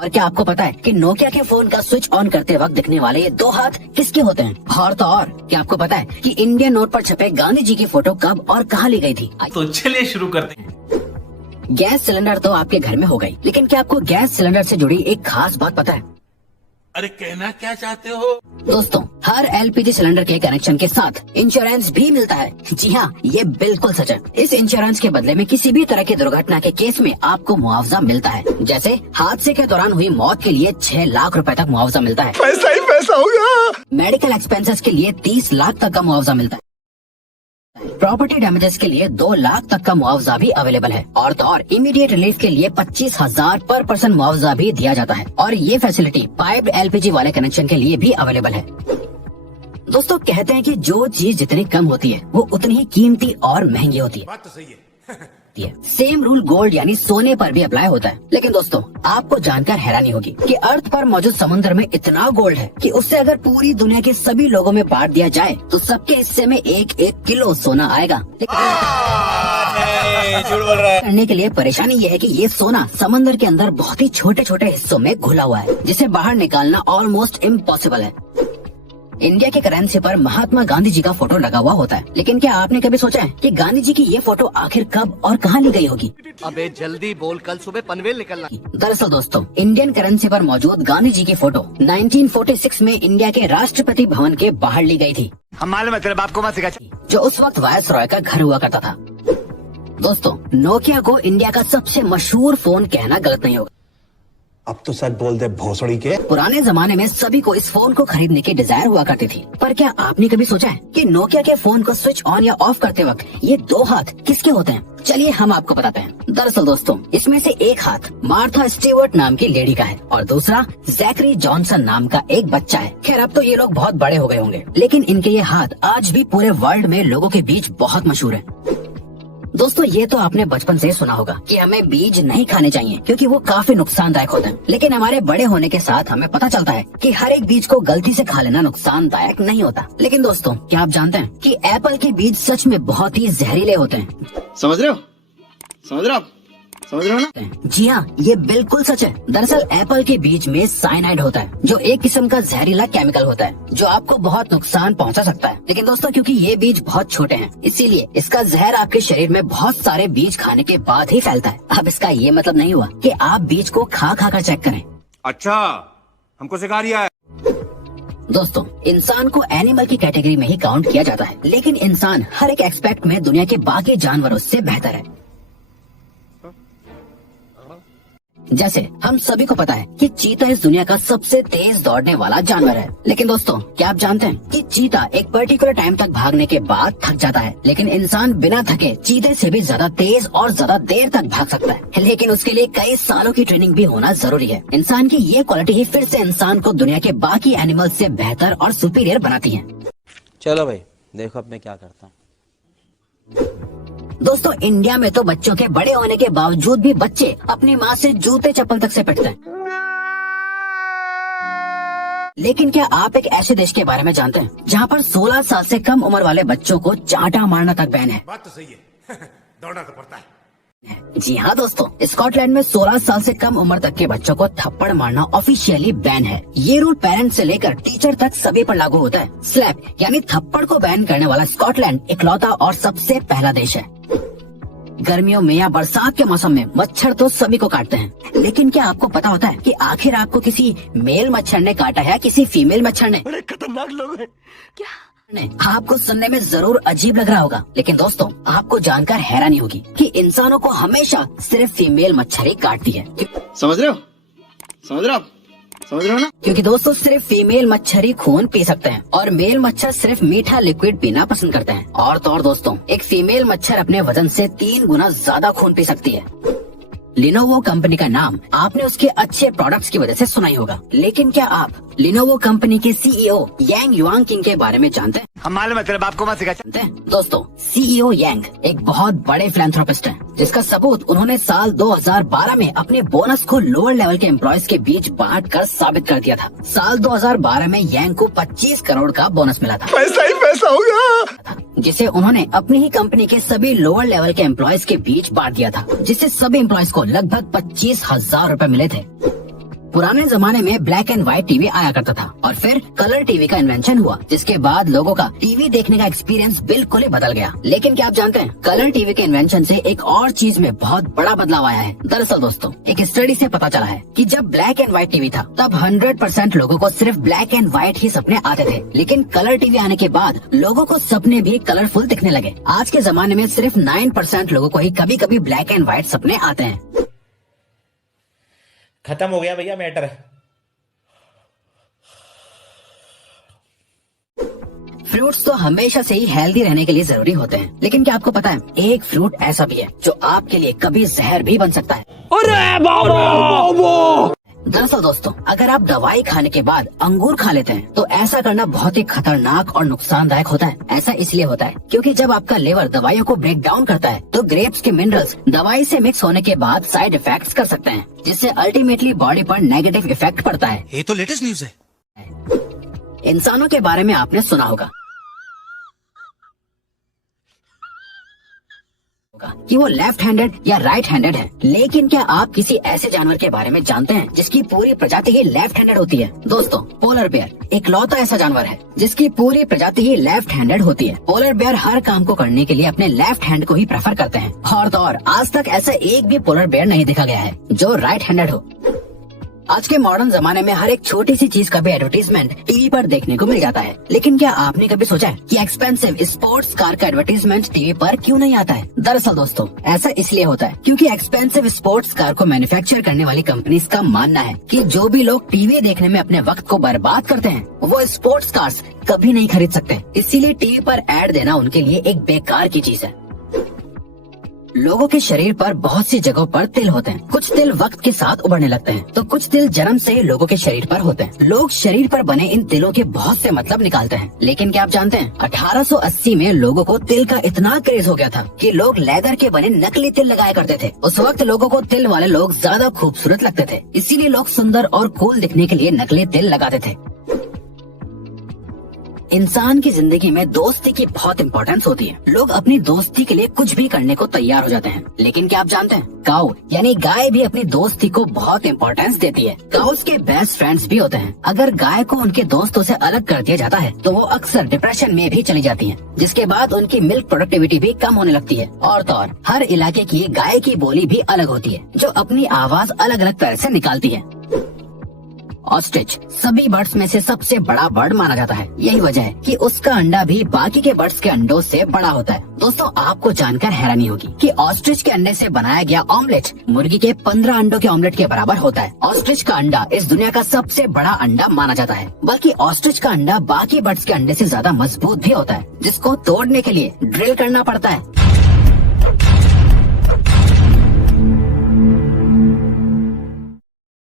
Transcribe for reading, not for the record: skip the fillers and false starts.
और क्या आपको पता है कि नोकिया के फोन का स्विच ऑन करते वक्त दिखने वाले ये 2 हाथ किसके होते हैं? और तो और क्या आपको पता है कि इंडियन नोट पर छपे गांधी जी की फोटो कब और कहाँ ली गई थी? तो चलिए शुरू करते हैं। गैस सिलेंडर तो आपके घर में हो गई, लेकिन क्या आपको गैस सिलेंडर से जुड़ी एक खास बात पता है? अरे कहना क्या चाहते हो? दोस्तों, हर एलपीजी सिलेंडर के कनेक्शन के साथ इंश्योरेंस भी मिलता है। जी हाँ, ये बिल्कुल सच है। इस इंश्योरेंस के बदले में किसी भी तरह की दुर्घटना के केस में आपको मुआवजा मिलता है। जैसे हादसे के दौरान हुई मौत के लिए 6 लाख रुपए तक मुआवजा मिलता है। पैसा ही पैसा होगा। मेडिकल एक्सपेंसेस के लिए 30 लाख तक का मुआवजा मिलता है। प्रॉपर्टी डैमेजेस के लिए 2 लाख तक का मुआवजा भी अवेलेबल है। और तो और इमीडिएट रिलीफ के लिए 25,000 पर पर्सन मुआवजा भी दिया जाता है। और ये फैसिलिटी पाइप्ड एलपीजी वाले कनेक्शन के लिए भी अवेलेबल है। दोस्तों, कहते हैं कि जो चीज जितनी कम होती है वो उतनी ही कीमती और महंगी होती है। बात तो सही है। सेम रूल गोल्ड यानी सोने पर भी अप्लाई होता है। लेकिन दोस्तों, आपको जानकर हैरानी होगी कि अर्थ पर मौजूद समुद्र में इतना गोल्ड है कि उससे अगर पूरी दुनिया के सभी लोगों में बांट दिया जाए तो सबके हिस्से में 1-1 किलो सोना आएगा। झूठ बोल रहा है। करने के लिए परेशानी ये है कि ये सोना समंदर के अंदर बहुत ही छोटे छोटे हिस्सों में घुला हुआ है, जिसे बाहर निकालना ऑलमोस्ट इम्पॉसिबल है। इंडिया की करेंसी पर महात्मा गांधी जी का फोटो लगा हुआ होता है, लेकिन क्या आपने कभी सोचा है कि गांधी जी की ये फोटो आखिर कब और कहाँ ली गई होगी? अबे जल्दी बोल, कल सुबह पनवेल निकलना। दरअसल दोस्तों, इंडियन करेंसी पर मौजूद गांधी जी की फोटो 1946 में इंडिया के राष्ट्रपति भवन के बाहर ली गई थी। हम मालूम है तेरे बाप को मत सिखा। जो उस वक्त वायसरॉय का घर हुआ करता था। दोस्तों, नोकिया को इंडिया का सबसे मशहूर फोन कहना गलत नहीं होगा। अब तो सच बोल दे भोसड़ी के। पुराने जमाने में सभी को इस फोन को खरीदने की डिजायर हुआ करती थी, पर क्या आपने कभी सोचा है कि नोकिया के फोन को स्विच ऑन या ऑफ करते वक्त ये 2 हाथ किसके होते हैं? चलिए हम आपको बताते हैं। दरअसल दोस्तों, इसमें से एक हाथ मार्था स्टीवर्ट नाम की लेडी का है और दूसरा जैकरी जॉनसन नाम का एक बच्चा है। खैर, अब तो ये लोग बहुत बड़े हो गए होंगे, लेकिन इनके ये हाथ आज भी पूरे वर्ल्ड में लोगों के बीच बहुत मशहूर है। दोस्तों, ये तो आपने बचपन से सुना होगा कि हमें बीज नहीं खाने चाहिए क्योंकि वो काफी नुकसानदायक होते हैं। लेकिन हमारे बड़े होने के साथ हमें पता चलता है कि हर एक बीज को गलती से खा लेना नुकसानदायक नहीं होता। लेकिन दोस्तों, क्या आप जानते हैं कि एप्पल के बीज सच में बहुत ही जहरीले होते हैं? समझ रहे हो? समझ रहे हो? समझ रहे हो ना? जी हाँ, ये बिल्कुल सच है। दरअसल एप्पल के बीज में साइनाइड होता है, जो एक किस्म का जहरीला केमिकल होता है जो आपको बहुत नुकसान पहुंचा सकता है। लेकिन दोस्तों, क्योंकि ये बीज बहुत छोटे हैं, इसीलिए इसका जहर आपके शरीर में बहुत सारे बीज खाने के बाद ही फैलता है। अब इसका ये मतलब नहीं हुआ कि आप बीज को खा खा कर चेक करें। अच्छा, हमको सिखा रिया है। दोस्तों, इंसान को एनिमल की कैटेगरी में ही काउंट किया जाता है, लेकिन इंसान हर एक एस्पेक्ट में दुनिया के बाकी जानवरों से बेहतर है। जैसे हम सभी को पता है कि चीता इस दुनिया का सबसे तेज दौड़ने वाला जानवर है। लेकिन दोस्तों, क्या आप जानते हैं कि चीता एक पर्टिकुलर टाइम तक भागने के बाद थक जाता है, लेकिन इंसान बिना थके चीते से भी ज्यादा तेज और ज्यादा देर तक भाग सकता है। लेकिन उसके लिए कई सालों की ट्रेनिंग भी होना जरूरी है। इंसान की ये क्वालिटी ही फिर से इंसान को दुनिया के बाकी एनिमल से बेहतर और सुपीरियर बनाती है। चलो भाई, देखो अब मैं क्या करता हूँ। दोस्तों, इंडिया में तो बच्चों के बड़े होने के बावजूद भी बच्चे अपनी माँ से जूते चप्पल तक से पिटते हैं। लेकिन क्या आप एक ऐसे देश के बारे में जानते हैं जहाँ पर 16 साल से कम उम्र वाले बच्चों को चांटा मारना तक बैन है? बात तो सही है। दौड़ना तो पड़ता है। जी हाँ दोस्तों, स्कॉटलैंड में 16 साल से कम उम्र तक के बच्चों को थप्पड़ मारना ऑफिशियली बैन है। ये रूल पेरेंट्स से लेकर टीचर तक सभी पर लागू होता है। स्लैप यानी थप्पड़ को बैन करने वाला स्कॉटलैंड इकलौता और सबसे पहला देश है। गर्मियों में या बरसात के मौसम में मच्छर तो सभी को काटते हैं, लेकिन क्या आपको पता होता है कि आखिर आपको किसी मेल मच्छर ने काटा है किसी फीमेल मच्छर ने? बड़े खतरनाक लोग हैं। क्या? आपको सुनने में जरूर अजीब लग रहा होगा, लेकिन दोस्तों, आपको जानकर हैरानी होगी कि इंसानों को हमेशा सिर्फ फीमेल मच्छर ही काटती है। समझ रहे हो? समझ रहे हो? समझ रहे हो ना? क्योंकि दोस्तों, सिर्फ फीमेल मच्छर ही खून पी सकते हैं और मेल मच्छर सिर्फ मीठा लिक्विड पीना पसंद करते हैं। और तो और दोस्तों, एक फीमेल मच्छर अपने वजन से 3 गुना ज्यादा खून पी सकती है। लिनोवो कंपनी का नाम आपने उसके अच्छे प्रोडक्ट्स की वजह से सुना ही होगा, लेकिन क्या आप लिनोवो कंपनी के सीईओ यांग युआंगकिंग के बारे में जानते हैं? हम मालूम है तेरे बाप को मत सिखा। जानते हैं? दोस्तों, सीईओ यांग एक बहुत बड़े फिलैंथ्रोपिस्ट हैं, जिसका सबूत उन्होंने साल 2012 में अपने बोनस को लोअर लेवल के एम्प्लॉयज के बीच बांट कर साबित कर दिया था। साल 2012 में यांग को 25 करोड़ का बोनस मिला था। पैसा ही पैसा होगा। जिसे उन्होंने अपनी ही कंपनी के सभी लोअर लेवल के एम्प्लॉयज के बीच बांट दिया था, जिससे सभी एम्प्लॉयज को लगभग 25,000 रूपए मिले थे। पुराने जमाने में ब्लैक एंड व्हाइट टीवी आया करता था और फिर कलर टीवी का इन्वेंशन हुआ, जिसके बाद लोगों का टीवी देखने का एक्सपीरियंस बिल्कुल ही बदल गया। लेकिन क्या आप जानते हैं, कलर टीवी के इन्वेंशन से एक और चीज में बहुत बड़ा बदलाव आया है। दरअसल दोस्तों, एक स्टडी से पता चला है कि जब ब्लैक एंड व्हाइट टीवी था तब 100% लोगों को सिर्फ ब्लैक एंड व्हाइट ही सपने आते थे, लेकिन कलर टीवी आने के बाद लोगों को सपने भी कलरफुल दिखने लगे। आज के जमाने में सिर्फ 9% लोगों को ही कभी कभी ब्लैक एंड व्हाइट सपने आते हैं। खत्म हो गया भैया मैटर। फ्रूट्स तो हमेशा से ही हेल्दी रहने के लिए जरूरी होते हैं, लेकिन क्या आपको पता है एक फ्रूट ऐसा भी है जो आपके लिए कभी जहर भी बन सकता है। दरअसल दोस्तों, अगर आप दवाई खाने के बाद अंगूर खा लेते हैं तो ऐसा करना बहुत ही खतरनाक और नुकसानदायक होता है। ऐसा इसलिए होता है क्योंकि जब आपका लिवर दवाइयों को ब्रेक डाउन करता है तो ग्रेप्स के मिनरल्स दवाई से मिक्स होने के बाद साइड इफेक्ट्स कर सकते हैं, जिससे अल्टीमेटली बॉडी पर नेगेटिव इफेक्ट पड़ता है। ये तो लेटेस्ट न्यूज है। इंसानों के बारे में आपने सुना होगा कि वो लेफ्ट हैंडेड या राइट हैंडेड है, लेकिन क्या आप किसी ऐसे जानवर के बारे में जानते हैं जिसकी पूरी प्रजाति ही लेफ्ट हैंडेड होती है? दोस्तों, पोलर बेयर इकलौता ऐसा जानवर है जिसकी पूरी प्रजाति ही लेफ्ट हैंडेड होती है। पोलर बेयर हर काम को करने के लिए अपने लेफ्ट हैंड को ही प्रेफर करते हैं और तो और आज तक ऐसा एक भी पोलर बेयर नहीं देखा गया है जो राइट हैंडेड हो। आज के मॉडर्न जमाने में हर एक छोटी सी चीज का भी एडवर्टीजमेंट टीवी पर देखने को मिल जाता है, लेकिन क्या आपने कभी सोचा है कि एक्सपेंसिव स्पोर्ट्स कार का एडवर्टीजमेंट टीवी पर क्यों नहीं आता है? दरअसल दोस्तों, ऐसा इसलिए होता है क्योंकि एक्सपेंसिव स्पोर्ट्स कार को मैन्युफैक्चर करने वाली कंपनीज का मानना है कि जो भी लोग टीवी देखने में अपने वक्त को बर्बाद करते हैं वो स्पोर्ट्स कार्स कभी नहीं खरीद सकते। इसीलिए टीवी पर एड देना उनके लिए एक बेकार की चीज है। लोगों के शरीर पर बहुत सी जगहों पर तिल होते हैं। कुछ तिल वक्त के साथ उभरने लगते हैं तो कुछ तिल जन्म से ही लोगों के शरीर पर होते हैं। लोग शरीर पर बने इन तिलों के बहुत से मतलब निकालते हैं, लेकिन क्या आप जानते हैं 1880 में लोगों को तिल का इतना क्रेज हो गया था कि लोग लेदर के बने नकली तिल लगाया करते थे। उस वक्त लोगों को तिल वाले लोग ज्यादा खूबसूरत लगते थे, इसीलिए लोग सुंदर और कूल दिखने के लिए नकली तिल लगाते थे। इंसान की जिंदगी में दोस्ती की बहुत इंपॉर्टेंस होती है। लोग अपनी दोस्ती के लिए कुछ भी करने को तैयार हो जाते हैं, लेकिन क्या आप जानते हैं काऊ यानी गाय भी अपनी दोस्ती को बहुत इंपॉर्टेंस देती है। काउस के बेस्ट फ्रेंड्स भी होते हैं। अगर गाय को उनके दोस्तों से अलग कर दिया जाता है तो वो अक्सर डिप्रेशन में भी चली जाती है, जिसके बाद उनकी मिल्क प्रोडक्टिविटी भी कम होने लगती है। और तो और हर इलाके की गाय की बोली भी अलग होती है जो अपनी आवाज अलग अलग तरह से निकालती है। ऑस्ट्रिच सभी बर्ड्स में से सबसे बड़ा बर्ड माना जाता है। यही वजह है कि उसका अंडा भी बाकी के बर्ड्स के अंडों से बड़ा होता है। दोस्तों, आपको जानकर हैरानी होगी कि ऑस्ट्रिच के अंडे से बनाया गया ऑमलेट मुर्गी के 15 अंडों के ऑमलेट के बराबर होता है। ऑस्ट्रिच का अंडा इस दुनिया का सबसे बड़ा अंडा माना जाता है, बल्कि ऑस्ट्रिच का अंडा बाकी बर्ड्स के अंडे से ज्यादा मजबूत भी होता है, जिसको तोड़ने के लिए ड्रिल करना पड़ता है।